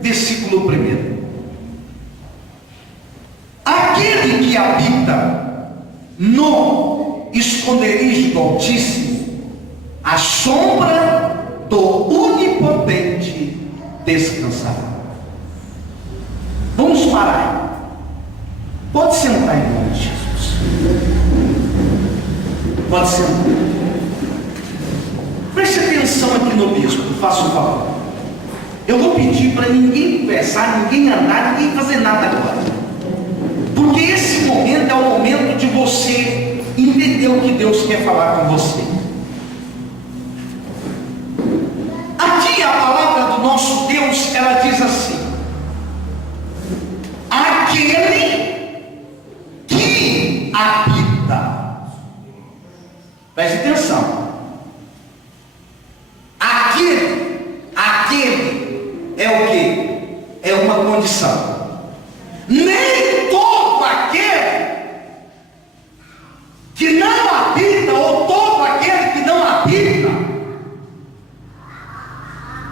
versículo 1. Aquele que habita no esconderijo do Altíssimo, a sombra do Onipotente descansará. Vamos parar. Pode sentar em nome de Jesus. Pode sentar. Preste atenção aqui no bispo, faça um favor. Eu vou pedir para ninguém conversar, ninguém andar, ninguém fazer nada agora. Porque esse momento é o momento de você entender o que Deus quer falar com você. Aqui a palavra do nosso Deus, ela diz assim: aquele que habita. Preste atenção. Aquele é o que? É uma condição. Nem todo aquele que não habita, ou todo aquele que não habita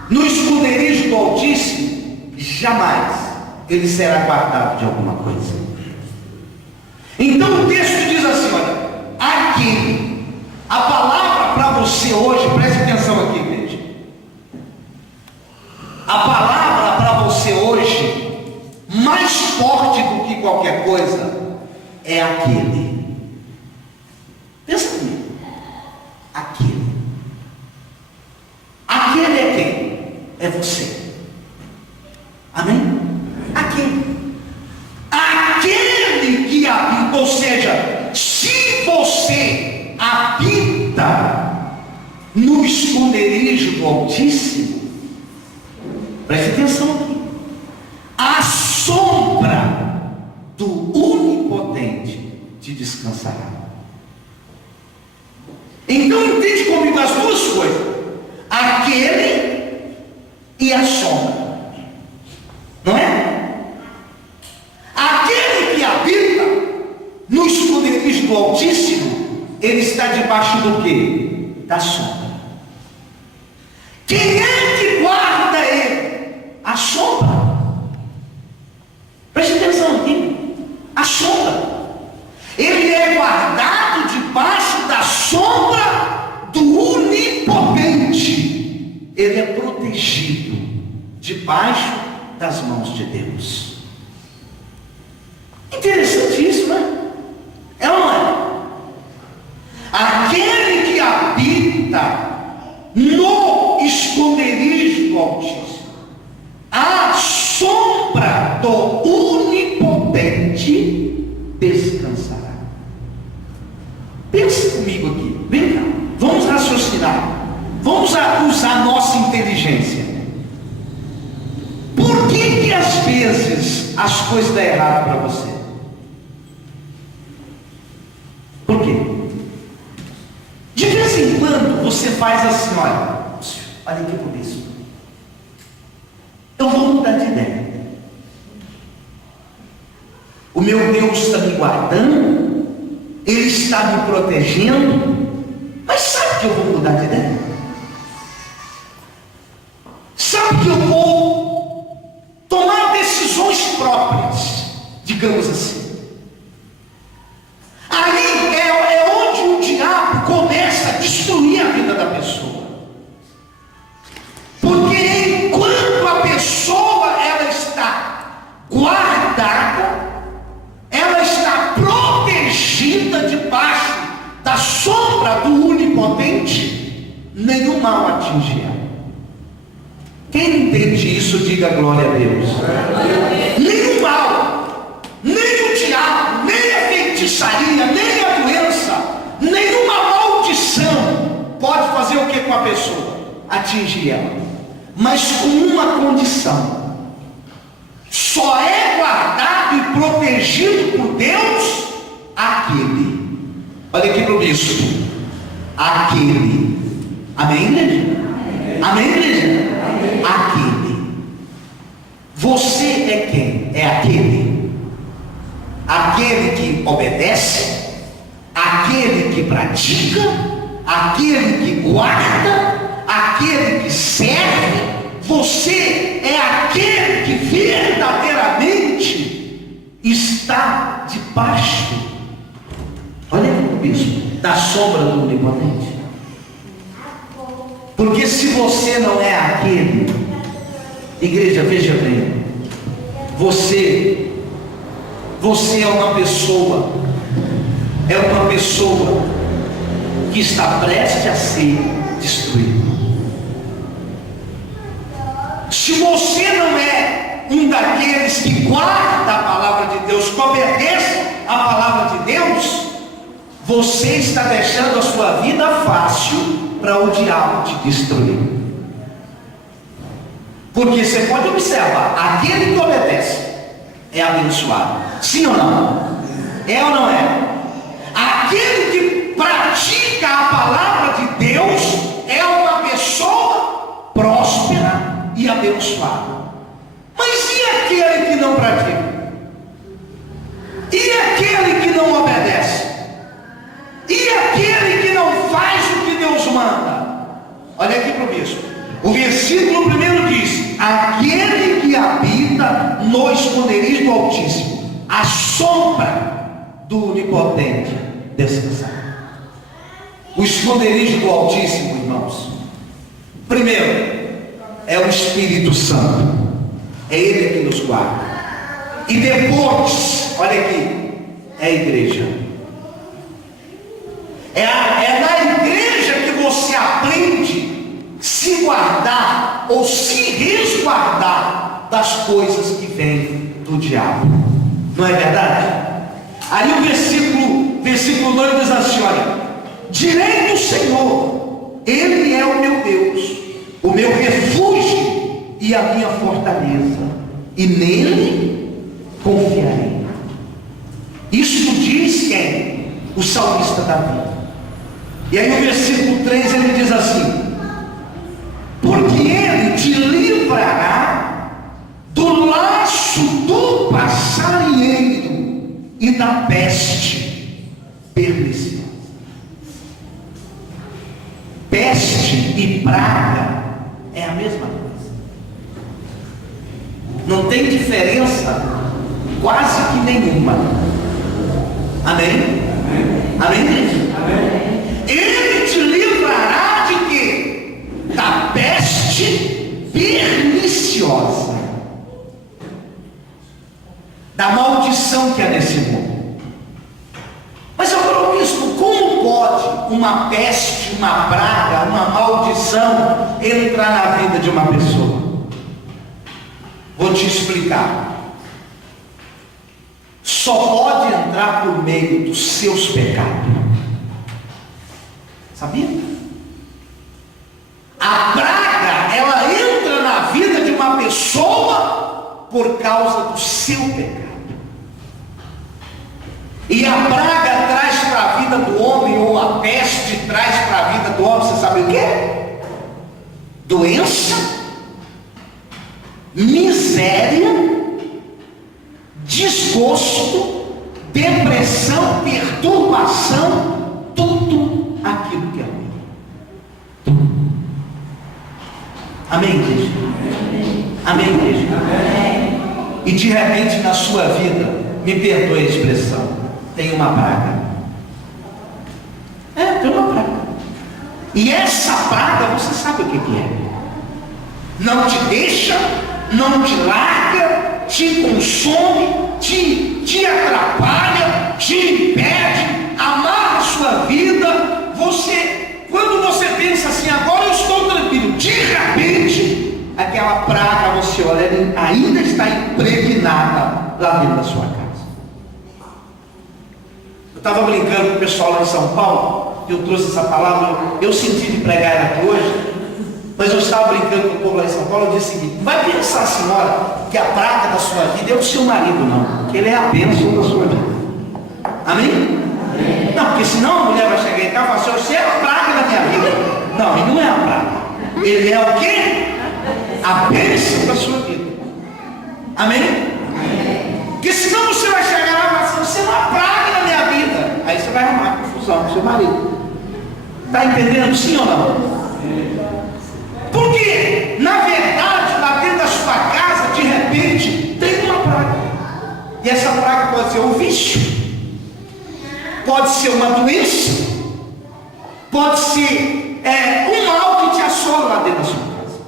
no esconderijo do Altíssimo, jamais ele será guardado de alguma coisa. Então o texto diz assim: olha, aquele, a palavra para você hoje, preste atenção aqui, igreja. A palavra para você hoje, mais forte do que qualquer coisa, é aquele. Pensa comigo. Aquele. Aquele é quem? É você. Amém? Aquele. Aquele que habita, ou seja, se você habita no esconderijo do Altíssimo, preste atenção aqui, a sombra do Onipotente te descansará. Então entende comigo as duas coisas: aquele e a sombra, não é? Aquele que habita no esconderijo do Altíssimo, ele está debaixo do quê? Da sombra. Quem é que guarda ele? A sombra. Preste atenção aqui. A sombra. Ele é guardado debaixo da sombra do Onipotente. Ele é protegido debaixo das mãos de Deus. Interessante isso, né? É ou não é? Aquele que habita no esconderijo do Altíssimo, a sombra do Onipotente descansará. Pense comigo aqui, vem cá, vamos raciocinar, vamos usar nossa inteligência. Por que às vezes as coisas dão errado para você? Por quê? De vez em quando você faz assim: olha aqui por isso, eu vou mudar de ideia. O meu Deus está me guardando, Ele está me protegendo, mas sabe que eu vou mudar de ideia? Sabe que eu vou tomar decisões próprias, digamos assim. Aí é onde o diabo começa a destruir a vida da pessoa. Porque enquanto a pessoa ela está guardada, ela está protegida debaixo da sombra do Onipotente, nenhum mal atinge ela. Quem entende isso, diga glória a Deus. Nenhum mal, nem o diabo, nem a feitiçaria, nem a doença, nenhuma maldição pode fazer o que com a pessoa? Atingir ela. Mas com uma condição: só é guardado e protegido por Deus aquele. Olha aqui para o bispo. Aquele. Amém, igreja? Amém, igreja? Aquele. Você é quem? É aquele. Aquele que obedece, aquele que pratica, aquele que guarda, aquele que serve. Você é aquele verdadeiramente está debaixo, olha isso, da sombra do Onipotente. Porque se você não é aquele, igreja, veja bem, você é uma pessoa que está prestes a ser destruída. Se você não é um daqueles que guarda a palavra de Deus, que obedece a palavra de Deus, você está deixando a sua vida fácil para o diabo te destruir. Porque você pode observar, aquele que obedece é abençoado. Sim ou não? É ou não é? Aquele que pratica a palavra de Deus é uma pessoa próspera e abençoada. Mas e aquele que não pratica? E aquele que não obedece? E aquele que não faz o que Deus manda? Olha aqui para o bispo. O versículo 1 diz: aquele que habita no esconderijo do Altíssimo, a sombra do Onipotente descansará. O esconderijo do Altíssimo, irmãos, primeiro é o Espírito Santo, é Ele que nos guarda. E depois, olha aqui, é a igreja. É na igreja que você aprende se guardar ou se resguardar das coisas que vêm do diabo. Não é verdade? Aí o versículo 2 diz assim: olha, direi do Senhor, Ele é o meu Deus, o meu refúgio e a minha fortaleza, e nele confiarei. Isso diz quem? O salmista Davi. E aí no versículo 3 ele diz assim: porque ele te livrará do laço do passarinheiro e da peste perniciosa. Peste e praga é a mesma coisa. Não tem diferença quase que nenhuma. Amém? Amém, gente? Amém. Ele te livrará de quê? Da peste perniciosa, da maldição que é nesse mundo. Mas agora, bispo, como pode uma peste, uma praga, uma maldição entrar na vida de uma pessoa? Vou te explicar. Só pode entrar por meio dos seus pecados. Sabia? A praga, ela entra na vida de uma pessoa por causa do seu pecado. E a praga traz para a vida do homem, ou a peste traz para a vida do homem, você sabe o que? Doença, miséria, desgosto, depressão, perturbação, tudo aquilo que é ruim. Amém, igreja? Amém, igreja? Amém. E de repente na sua vida, me perdoe a expressão, tem uma praga. Tem uma praga. E essa praga, você sabe o que é? Não te deixa, não te larga, te consome, te atrapalha, te impede, amarra a sua vida. Quando você pensa assim, agora eu estou tranquilo, de repente, aquela praga, você olha, ela ainda está impregnada lá dentro da sua casa. Eu estava brincando com o pessoal lá em São Paulo, eu trouxe essa palavra, eu senti de pregar ela aqui hoje, mas eu estava brincando com o povo lá em São Paulo, eu disse o seguinte: vai pensar, senhora, que a praga da sua vida é o seu marido, não, que ele é a bênção da sua vida. Amém? Amém. Não, porque senão a mulher vai chegar em casa e falar assim: você é a praga da minha vida. Não, ele não é a praga, ele é o quê? A bênção da sua vida. Amém? Amém. Porque senão você vai chegar lá e falar assim: você é uma praga da minha vida. Aí você vai arrumar confusão com seu marido. Está entendendo, sim ou não? Porque, na verdade, lá dentro da sua casa, de repente, praga pode ser um vício, pode ser uma doença, pode ser um mal que te assola lá dentro da sua casa.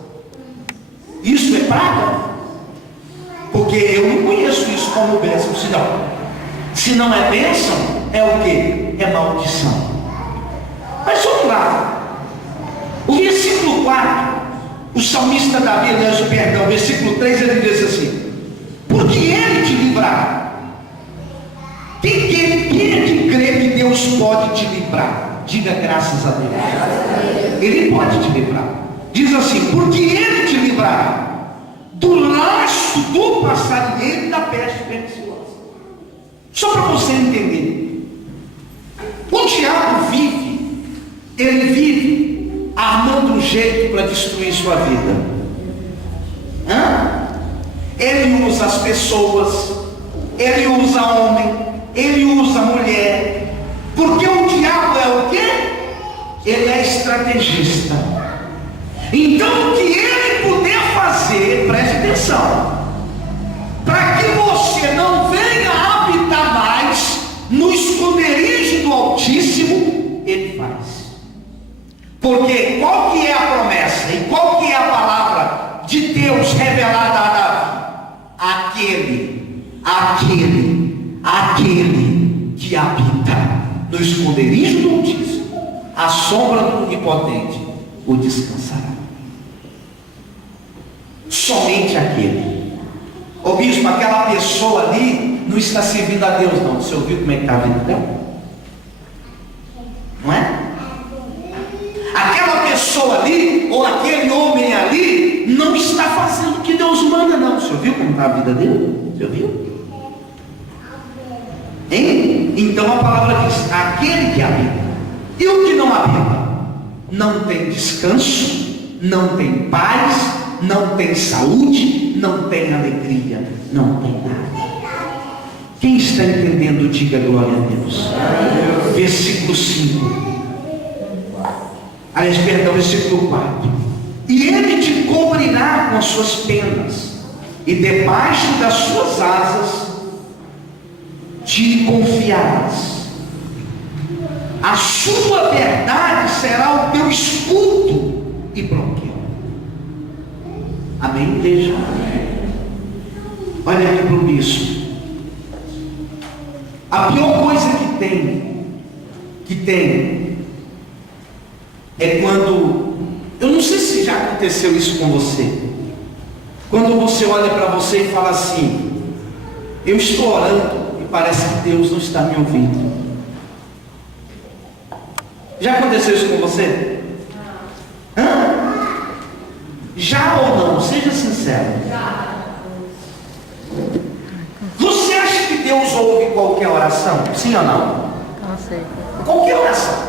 Isso é praga? Porque eu não conheço isso como bênção, se não é bênção, é o que? É maldição. Mas vamos lá, o versículo 4, o salmista Davi, o versículo 3, ele diz assim: porque ele te livrará. Quem é que crê que Deus pode te livrar? Diga graças a Deus. Ele pode te livrar. Diz assim: porque ele te livrará do laço do passarinheiro e da peste perniciosa. Só para você entender, o diabo ele vive armando um jeito para destruir sua vida. Ele usa as pessoas, ele usa homem, ele usa mulher, porque o diabo é o quê? Ele é estrategista. Então o que ele puder fazer, preste atenção, para que você não venha habitar mais no esconderijo do Altíssimo, ele faz. Porque qual que é a promessa e qual que é a palavra de Deus revelada a Davi? Aquele que habita no esconderijo do Altíssimo, a sombra do Onipotente o descansará. Somente aquele. Ô bispo, aquela pessoa ali não está servindo a Deus, não. Você ouviu como é que está a vida dela? Não é? Aquela pessoa ali, ou aquele homem ali, não está fazendo o que Deus manda, não. Você ouviu como está a vida dele? Você ouviu? Hein? Então a palavra diz: aquele que habita. E o que não habita? Não tem descanso, não tem paz, não tem saúde, não tem alegria, não tem nada. Quem está entendendo, diga glória a Deus. Versículo 5. Versículo 4. E ele te cobrirá com as suas penas, e debaixo das suas asas te confiarás. A sua verdade será o teu escudo e bloqueio. Amém, igreja? Olha aqui para o bispo. A pior coisa que tem é quando, eu não sei se já aconteceu isso com você, quando você olha para você e fala assim: eu estou orando e parece que Deus não está me ouvindo. Já aconteceu isso com você? Já ou não? Seja sincero. Você acha que Deus ouve qualquer oração? Sim ou não? Não sei. Qualquer oração.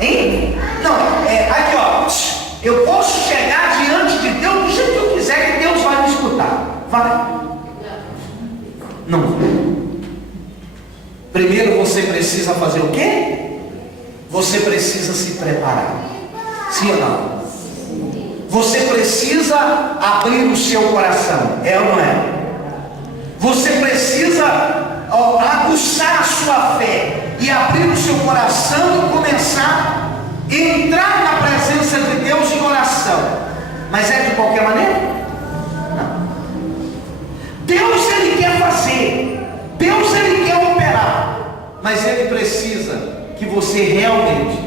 Hein? Não, aqui ó, eu posso chegar diante de Deus do jeito que eu quiser, que Deus vai me escutar. Vai? Não. Primeiro você precisa fazer o quê? Você precisa se preparar. Sim ou não? Você precisa abrir o seu coração. É ou não é? Você precisa aguçar a sua fé e abrir o seu coração e começar a entrar na presença de Deus em oração. Mas é de qualquer maneira? Não. Deus ele quer fazer, Deus ele quer operar, mas ele precisa que você realmente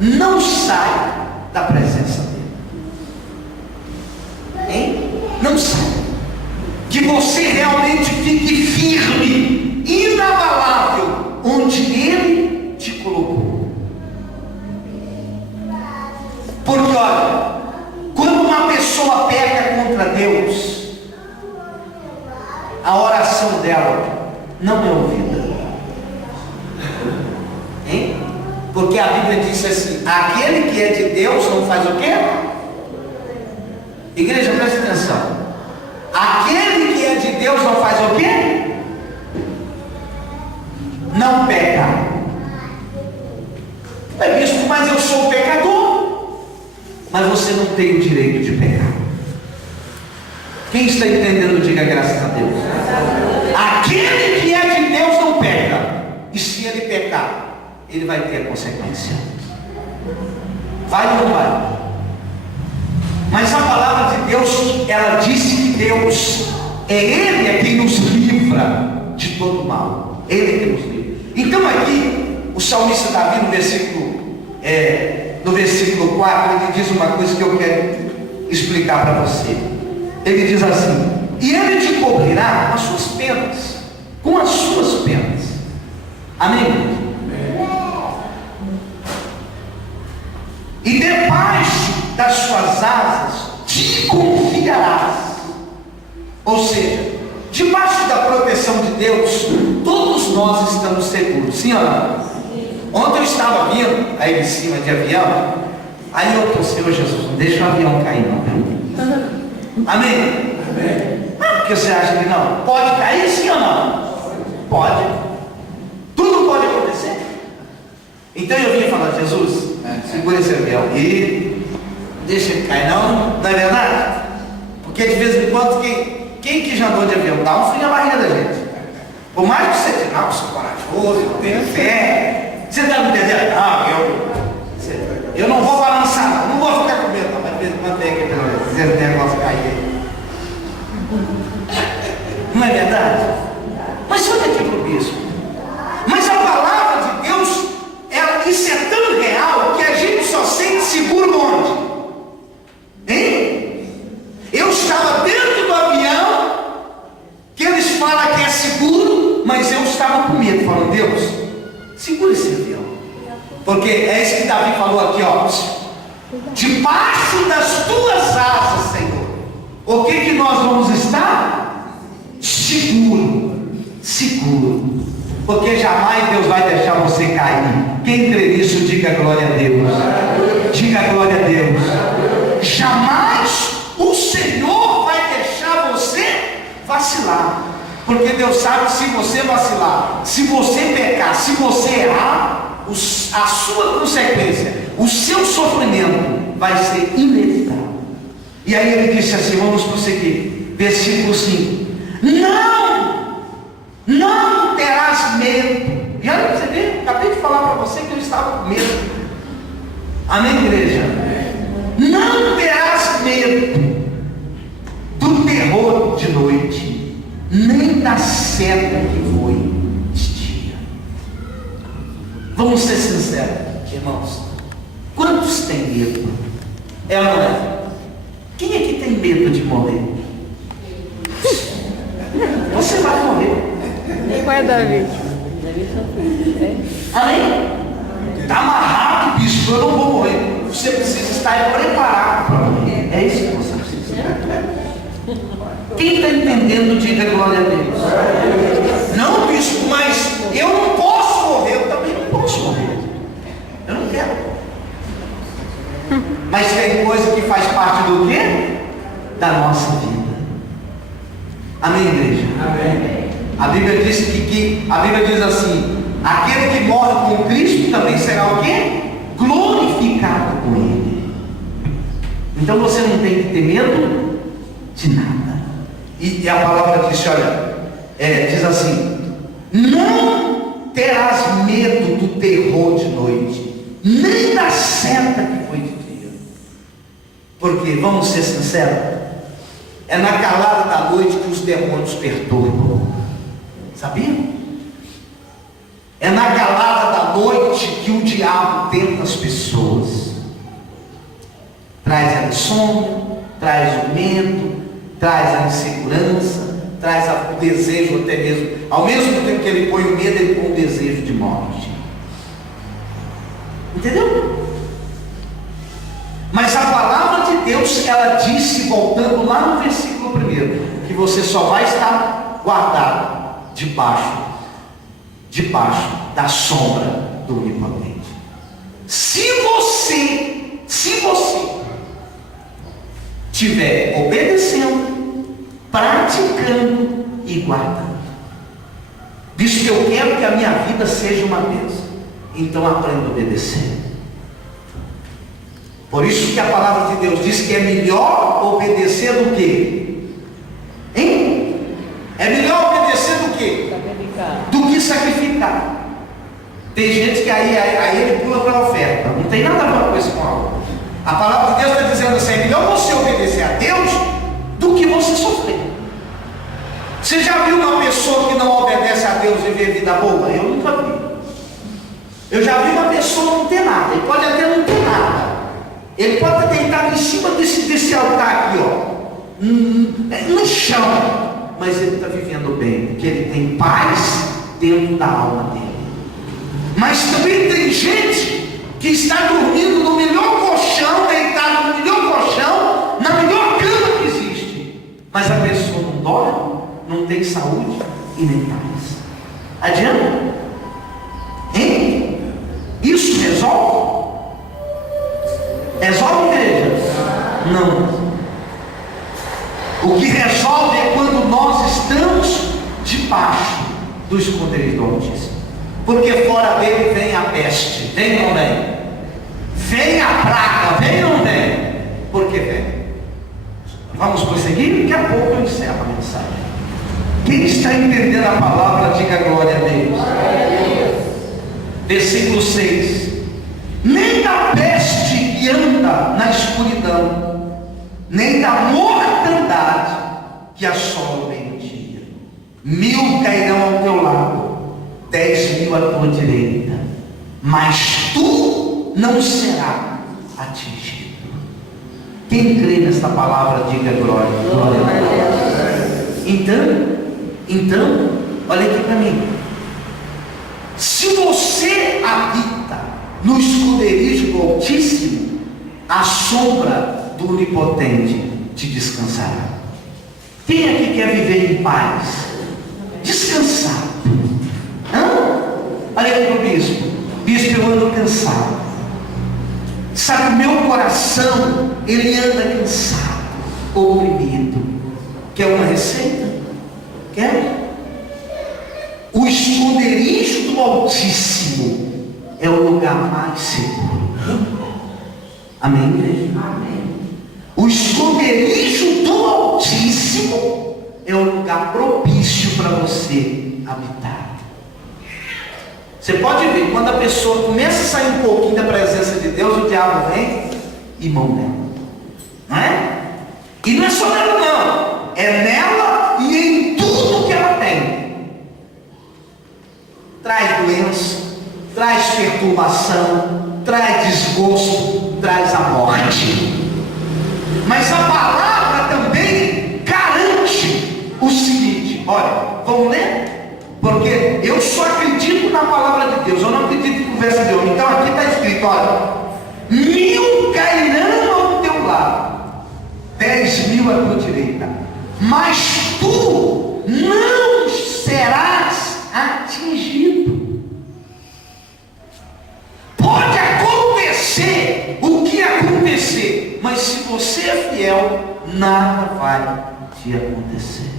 não saia da presença dele. Hein? Não saia. Que você realmente fique firme, inabalável, onde ele te colocou. Porque olha, quando uma pessoa peca contra Deus, a oração dela não é ouvida. Hein? Porque a Bíblia diz assim: aquele que é de Deus não faz o quê? Igreja, preste atenção. Aquele que é de Deus não faz o quê? Não peca. É bispo, mas eu sou pecador. Mas você não tem o direito de pecar. Quem está entendendo, diga graças a Deus. Aquele que é de Deus não peca. E se ele pecar, ele vai ter a consequência. Vai ou não vai? Mas a palavra de Deus, ela disse que Deus Ele é quem nos livra de todo mal. Ele é quem nos livra. Então aqui, o salmista Davi, no versículo 4, ele diz uma coisa que eu quero explicar para você. Ele diz assim: e Ele te cobrirá com as suas penas. Com as suas penas. Amém? E debaixo das suas asas te confiarás. Ou seja, debaixo da proteção de Deus, todos nós estamos seguros. Sim ou não? Ontem eu estava vindo aí em cima de avião. Aí eu pensei: Senhor Jesus, não deixa o avião cair não, viu? Amém? Amém. Ah, porque você acha que não? Pode cair, sim ou não? Pode. Tudo pode acontecer. Então eu vim falar: Jesus, segura esse avião e deixa ele cair, não é verdade? Porque de vez em quando, quem que já andou de avião dá um frio na barriga da gente. Por mais que você tenha, eu sou corajoso, eu tenho fé. Você está me entendendo? Eu não vou balançar, não vou ficar com medo, não, mas de vez em quando tem aquele negócio cair. Não é verdade? Mas olha aqui para o bispo. Mas a palavra de Deus, isso é tão real que a gente só sente seguro onde? Hein? Eu estava dentro do avião, que eles falam que é seguro, mas eu estava com medo, falando: Deus, segura esse avião. Porque é isso que Davi falou aqui, ó. Debaixo das tuas asas, Senhor, o que nós vamos estar? Seguro. Seguro. Porque jamais Deus vai deixar você cair. Quem crê nisso, diga glória a Deus. Diga glória a Deus. Jamais o Senhor vai deixar você vacilar. Porque Deus sabe que se você vacilar, se você pecar, se você errar, a sua consequência, o seu sofrimento vai ser inevitável. E aí ele disse assim, vamos prosseguir. Versículo 5. Não terás medo. E olha para você ver, acabei de falar para você que eu estava com medo. Amém, igreja? Não terás medo do terror de noite, nem da seta que voe de dia. Vamos ser sinceros, irmãos. Quantos têm medo? É ou não é? Quem é que tem medo de morrer? Você vai morrer. Qual é Davi? Amém? Está amarrado, bispo, eu não vou morrer. Você precisa estar preparado para morrer. É isso que você precisa. Quem está entendendo, diga glória a Deus. Não, bispo, mas eu não posso morrer. Eu também não posso morrer. Eu não quero. Mas tem coisa que faz parte do quê? Da nossa vida. Amém, igreja? Amém. A Bíblia diz assim: aquele que morre com Cristo também será o quê? Glorificado com Ele. Então você não tem que ter medo de nada. E a palavra diz, olha, diz assim: não terás medo do terror de noite, nem da seta que foi de dia. Porque, vamos ser sinceros, é na calada da noite que os demônios perturbam. Sabia? É na calada da noite que o diabo tenta as pessoas. Traz a insônia, traz o medo, traz a insegurança, traz o desejo até mesmo. Ao mesmo tempo que ele põe o medo, ele põe o desejo de morte. Entendeu? Mas a palavra de Deus, ela disse, voltando lá no versículo 1, que você só vai estar guardado debaixo da sombra do Onipotente. Se você estiver obedecendo, praticando e guardando. Diz que eu quero que a minha vida seja uma bênção. Então aprenda a obedecer. Por isso que a palavra de Deus diz que é melhor obedecer do que? Hein? É melhor obedecer do que? sacrificar. Tem gente que aí ele pula para a oferta, não tem nada a ver com isso com a outra. A palavra de Deus está dizendo assim: é melhor você obedecer a Deus do que você sofrer. Você já viu uma pessoa que não obedece a Deus viver vida boa? Eu nunca vi. Eu já vi uma pessoa não ter nada. Ele pode até não ter nada. Ele pode ter deitado em cima desse altar aqui, ó, no chão. Mas ele está vivendo bem, porque ele tem paz dentro da alma dele. Mas também tem gente que está dormindo no melhor colchão, deitado no melhor colchão, na melhor cama que existe. Mas a pessoa não dorme, não tem saúde e nem paz. Adianta? Hein? Isso resolve? Resolve, igreja? Não. O que resolve é quando nós estamos debaixo do esconderijo do Altíssimo. Porque fora dele vem a peste. Vem ou não vem? Vem a praga. Vem ou não vem? Por que vem? Vamos prosseguir? Daqui a pouco eu encerro a mensagem. Quem está entendendo a palavra, diga glória a Deus. Versículo 6. Nem da peste que anda na escuridão, nem da mortandade que assola o meio-dia. 1000 cairão ao teu lado, 10.000 à tua direita, mas tu não serás atingido. Quem crê nesta palavra, diga glória a Deus. Então, olha aqui para mim. Se você habita no esconderijo do Altíssimo, a sombra do Onipotente te descansará. Quem aqui quer viver em paz? Descansar. Olha aqui para o bispo. Bispo, eu ando cansado. Sabe, o meu coração, ele anda cansado, oprimido. Quer uma receita? Quer? O esconderijo do Altíssimo é o lugar mais seguro. Amém, igreja? Amém. O esconderijo do Altíssimo é o lugar propício para você habitar. Você pode ver, quando a pessoa começa a sair um pouquinho da presença de Deus, o diabo vem e mão nela. Não é? E não é só nela, não. É nela e em tudo que ela tem. Traz doença, traz perturbação, traz desgosto, traz a morte. Mas a palavra também garante o seguinte: olha, vamos ler? Porque eu só acredito na palavra de Deus, eu não acredito em conversa de homem. Então aqui está escrito: olha, 1000 cairão ao teu lado, 10.000 à tua direita, mas tu não serás atingido. Pode acontecer o que acontecer, mas se você é fiel, nada vai te acontecer.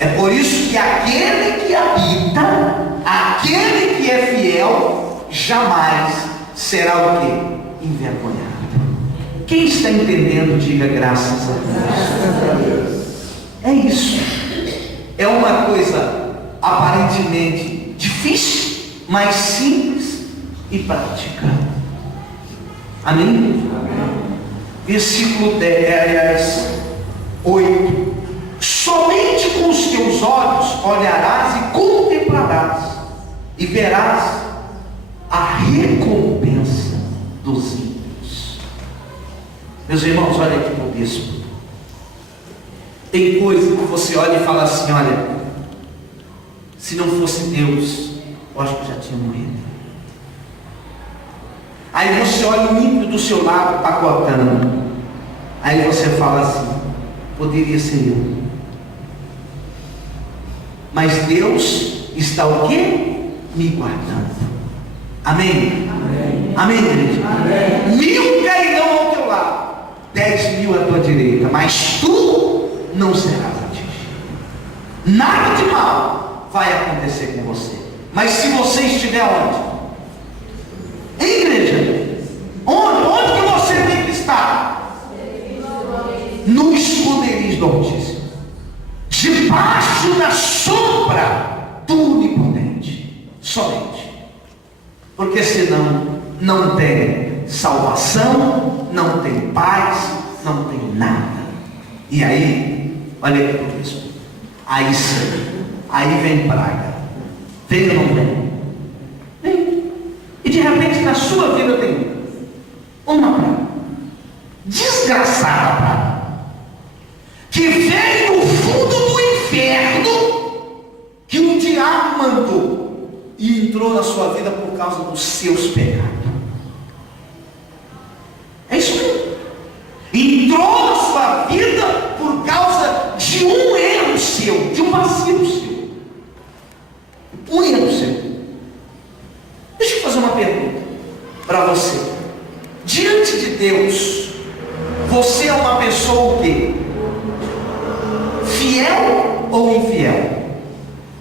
É por isso que aquele que habita, aquele que é fiel, jamais será o quê? Envergonhado. Quem está entendendo, diga graças a Deus. É isso. É uma coisa aparentemente difícil, mas simples e prática. Amém? Versículo 8. Somente com os teus olhos olharás e contemplarás, e verás a recompensa dos ímpios. Meus irmãos, olha aqui para o bispo. Tem coisa que você olha e fala assim: olha, se não fosse Deus, eu acho que eu já tinha morrido. Aí você olha o ímpio do seu lado pacotando. Aí você fala assim: poderia ser eu. Mas Deus está o quê? Me guardando. Amém? Amém, amém, igreja? Amém. 1000 cairão ao teu lado, 10.000 à tua direita, mas tu não serás atingido. Nada de mal vai acontecer com você. Mas se você estiver onde? Em igreja? Onde que você tem que estar? No esconderijo do Altíssimo, debaixo da sombra tudo impotente, somente. Porque senão não tem salvação, não tem paz, não tem nada. E aí, olha aqui por isso. Aí sim, aí vem praga. Vem ou não vem? Vem. E de repente na sua vida tem uma praga. Desgraçada praga. Que vem do fundo do inferno, que o diabo mandou e entrou na sua vida por causa dos seus pecados. É isso mesmo. Entrou na sua vida por causa de um erro seu, de um vacilo seu. Um erro seu. Deixa eu fazer uma pergunta para você. Diante de Deus, você é uma pessoa o quê? Fiel ou infiel?